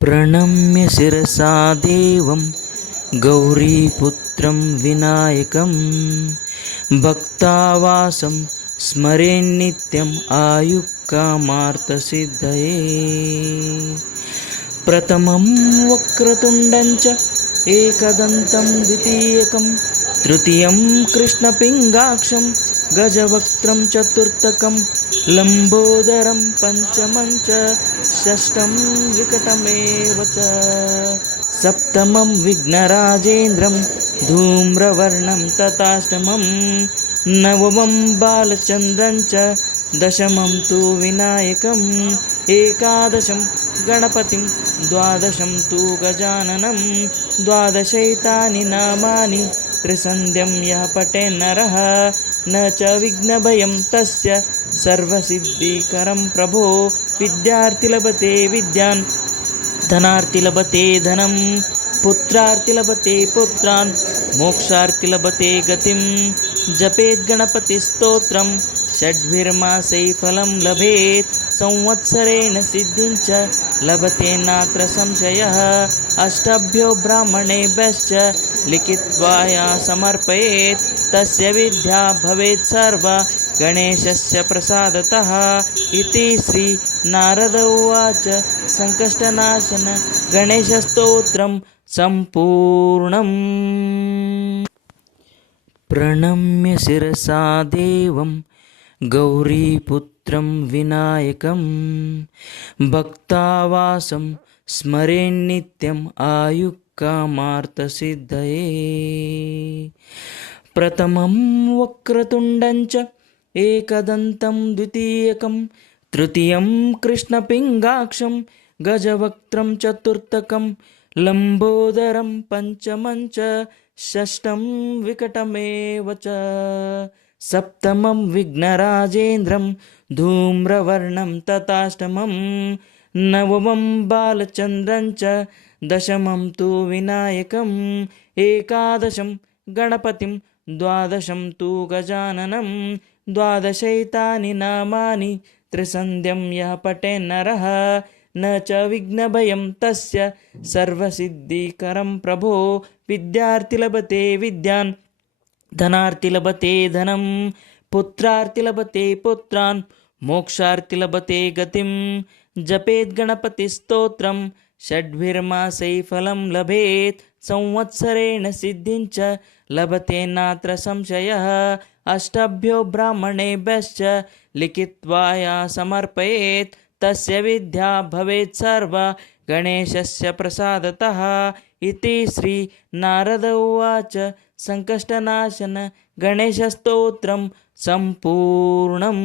प्रणम्य शिरसा देवं गौरीपुत्रं विनायकं। भक्तावासं स्मरेन्नित्यम् आयुक्कामार्तसिद्धये। प्रथमं वक्रतुण्डं च एकदन्तं द्वितीयकं तृतीयं कृष्णपिङ्गाक्षं गजवक्त्रं चतुर्थकं लम्बोदरं पञ्चमं च षष्ठं विकटमेव च। सप्तमं विघ्नराजेन्द्रं धूम्रवर्णं तथाष्टमं नवमं बालचन्द्रं च दशमं तु विनायकम् एकादशं गणपतिं द्वादशं तु गजाननं द्वादशैतानि नामानि त्रिसन्ध्यं यः पठेन्नरः न च विघ्नभयं तस्य सर्वसिद्धिकरं प्रभो। विद्यार्थि लभते विद्यान् धनार्थि लभते धनं पुत्रार्थि लभते पुत्रान् मोक्षार्थि लभते गतिं। जपेद्गणपतिस्तोत्रं षड्भिर्मासै फलं लभेत्। संवत्सरेण सिद्धिं च लभते नात्र संशयः। अष्टभ्यो ब्राह्मणेभ्यश्च लिखित्वा या समर्पयेत्। तस्य विद्या भवेत् सर्वा गणेशस्य प्रसादतः। इति श्रीनारद उवाच। सङ्कष्टनाशन गणेशस्तोत्रं सम्पूर्णम्। प्रणम्य शिरसा देवं गौरीपुत्रं विनायकं भक्तावासं स्मरेन्नित्यम् आयुक्कामार्तसिद्धये प्रथमं वक्रतुण्डं च एकदन्तं द्वितीयकं तृतीयं कृष्णपिङ्गाक्षं गजवक्त्रं चतुर्थकं लम्बोदरं पञ्चमं च षष्ठं विकटमेव च सप्तमं विघ्नराजेन्द्रं धूम्रवर्णं तथाष्टमं नवमं बालचन्द्रं च दशमं तु विनायकम् एकादशं गणपतिं द्वादशं तु गजाननं द्वादशैतानि नामानि त्रिसन्ध्यं यः पठेन्नरः न च विघ्नभयं तस्य सर्वसिद्धिकरं प्रभो विद्यार्थि लभते विद्यान् धनार्थि लभते धनं पुत्रार्थि लभते पुत्रान् मोक्षार्थि लभते गतिं जपेद्गणपतिस्तोत्रं षड्भिर्मासै फलं लभेत्। संवत्सरेण सिद्धिं च लभते नात्र संशयः। अष्टभ्यो ब्राह्मणेभ्यश्च लिखित्वा या समर्पयेत्। तस्य विद्या भवेत् सर्वा गणेशस्य प्रसादतः। इति श्रीनारद उवाच। सङ्कष्टनाशन गणेशस्तोत्रं सम्पूर्णम्